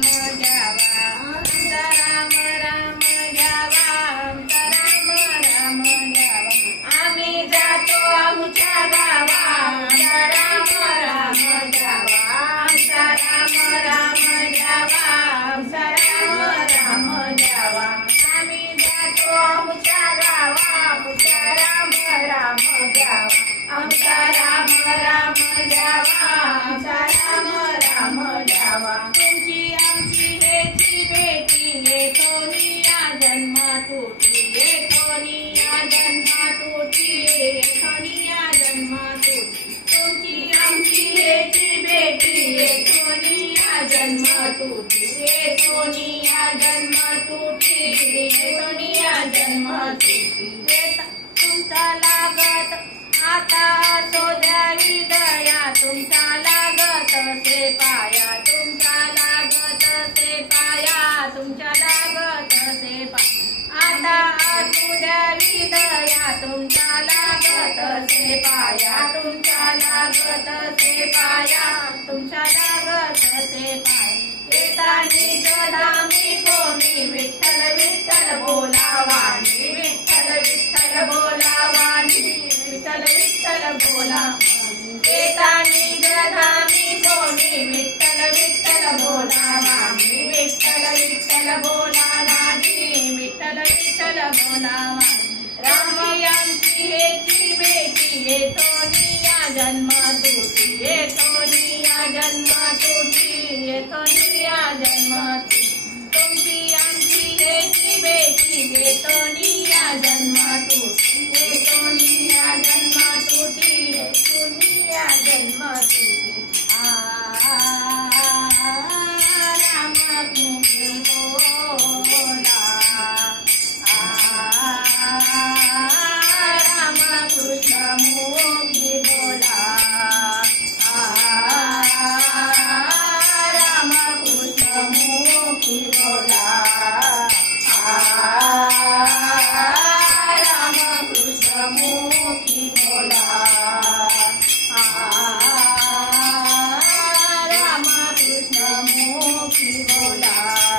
राम द्यावा, आमचा राम राम द्यावा, आमचा राम राम द्यावा, आम्ही जातो आमच्या गावा, आमचा राम राम द्यावा, आमचा राम राम द्यावा, आमचा राम राम द्यावा, आम्ही जातो आमच्या गावा, आमचा राम राम द्यावा, आमचा राम राम द्यावा, आमचा राम राम द्यावा। तुमची आमची हेची भेटी येतोनी या जन्मातुटी, येतोनी या जन्मातुटी, येतोनी या जन्मातुटी, तुमची आमची हेची भेटी येतोनी या जन्मातुटी, येतोनी या जन्मातुटी, येतोनी या जन्मातुटी। तुमचा लागत आता असो द्यावी दया, तुमचा लागत से पाया, तुमचा लागत से पाया, तुमच्या लागत से पाया, आता असू द्यावी दया, तुमचा लागत से पाया, तुमचा लागत से पाया, तुमच्या लागत से पाया। येतानी जधामी कोणी विठ्ठल विठ्ठल बोलावानी, विठ्ठल विठ्ठल बोलावानी, विठ्ठल विठ्ठल बोलावानी। येतानी जधामी कोणी विठ्ठल विठ्ठल बोलावानी, विठ्ठल विठ्ठल बोलावानी, विठ्ठल विठ्ठल बोलावानी। रामची आमची हेची भेटी येतोनी या जन्मातुटी, येतोनी या जन्मातुटी, येतोनी या जन्मातुटी, तुमची आमची हेची भेटी येतोनी या जन्मातुटी, येतोनी या जन्मातुटी, येतोनी या जन्मातुटी। राम मुखी बोला, राम कृष्ण मुखी बोला, राम कृष्ण मुखी बोला, राम कृष्ण मुखी बोला, राम कृष्ण मुखी बोला।